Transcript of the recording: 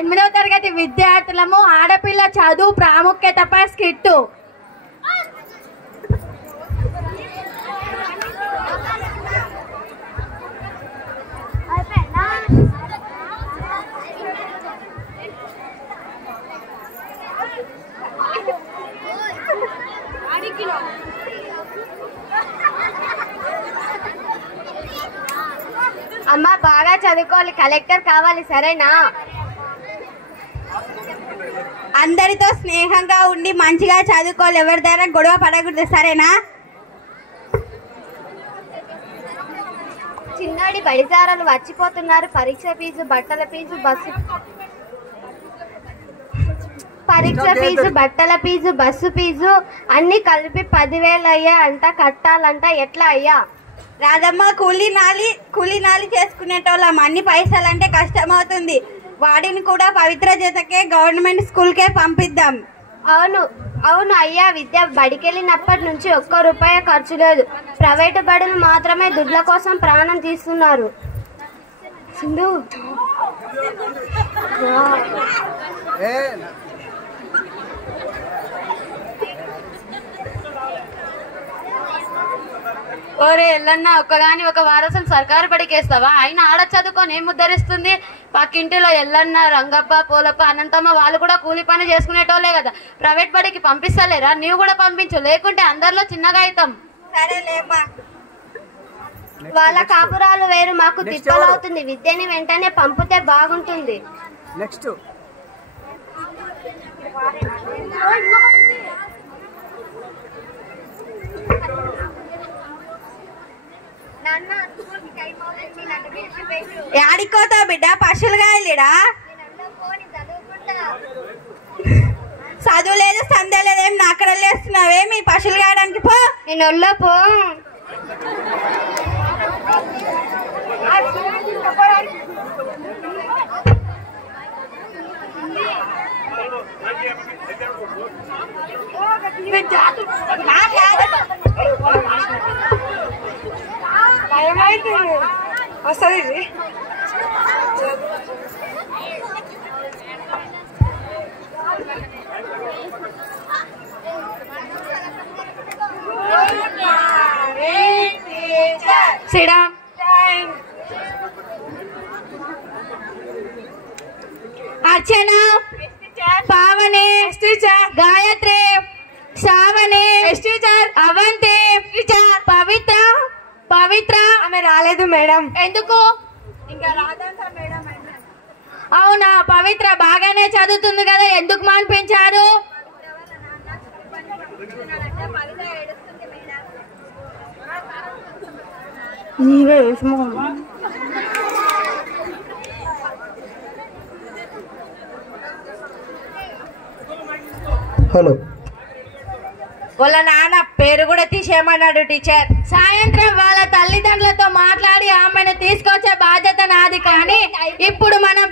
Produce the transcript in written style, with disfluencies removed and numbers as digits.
8వ తరగతి విద్యార్థులము ఆడపిల్ల చదువు ప్రాముఖ్యతపై స్కిట్టు. అమ్మ బాగా చదువుకోవాలి, కలెక్టర్ కావాలి, సరేనా? అందరితో స్నేహంగా ఉండి మంచిగా చదువుకోవాలి, ఎవరి దగ్గర గొడవ పడకూడదు, సరేనా? చిన్నాడి బడిదారులు వచ్చిపోతున్నారు. పరీక్ష ఫీజు, బట్టల ఫీజు, బస్సు ఫీజు అన్ని కలిపి 10,000 అయ్యా అంట. కట్టాలంట, ఎట్లా అయ్యా? రాదమ్మ, కూలీ నాలి చేసుకునేటోళ్ళం, అన్ని పైసలంటే కష్టం అవుతుంది. వాడిని కూడా పవిత్ర జతకే గవర్నమెంట్ స్కూల్కే పంపిద్దాం. అవును అయ్యా, విద్య బడికెళ్ళినప్పటి నుంచి ₹1 ఖర్చు లేదు. ప్రైవేటు బడులు మాత్రమే దుడ్ల కోసం ప్రాణం తీస్తున్నారు. సింధు ఓరే ఎల్లన్నా, ఒక్కగాని ఒక వారసం సర్కారు బడికేస్తావా? అయినా ఆడ చదువుకొని ఏం ఉద్ధరిస్తుంది? పక్కింటిలో ఎల్లన్న, రంగప్ప, పోలప్ప, అనంతమ్మ వాళ్ళు కూడా కూలి పని చేసుకునేటోళ్ళే కదా. ప్రైవేట్ బడికి పంపిస్తలేరా? నీవు కూడా పంపించు, లేకుంటే అందరిలో చిన్నగా అవుతాం. వాళ్ళ కాపురాలు వేరు, మాకు తిప్పలవుతుంది. విద్యని వెంటనే పంపితే బాగుంటుంది. నెక్స్ట్ యాడికోతావు బిడ్డ? పశువులు కాయలేడా? చదువు లేదు, సందే లేదు, ఏం నాక్కడ లేస్తున్నావే? మీ పశువులు కాయడానికి పో. నేను ఒళ్ళో పో. వస్తుంది. అర్చన, పావని, గాయత్రి, శ్రావణి, అవంతి, పవిత్ర ఆమె రాలేదు మేడం. ఎందుకు? అవునా? పవిత్ర బాగానే చదువుతుంది కదా, ఎందుకు మానిపించారు? హలో, వాళ్ళ నాన్న పేరు కూడా తీసేయమన్నాడు టీచర్. సాయంత్రం వాళ్ళ తల్లిదండ్రులతో మాట్లాడి ఆమెను తీసుకొచ్చే బాధ్యత నాది. కానీ ఇప్పుడు మనం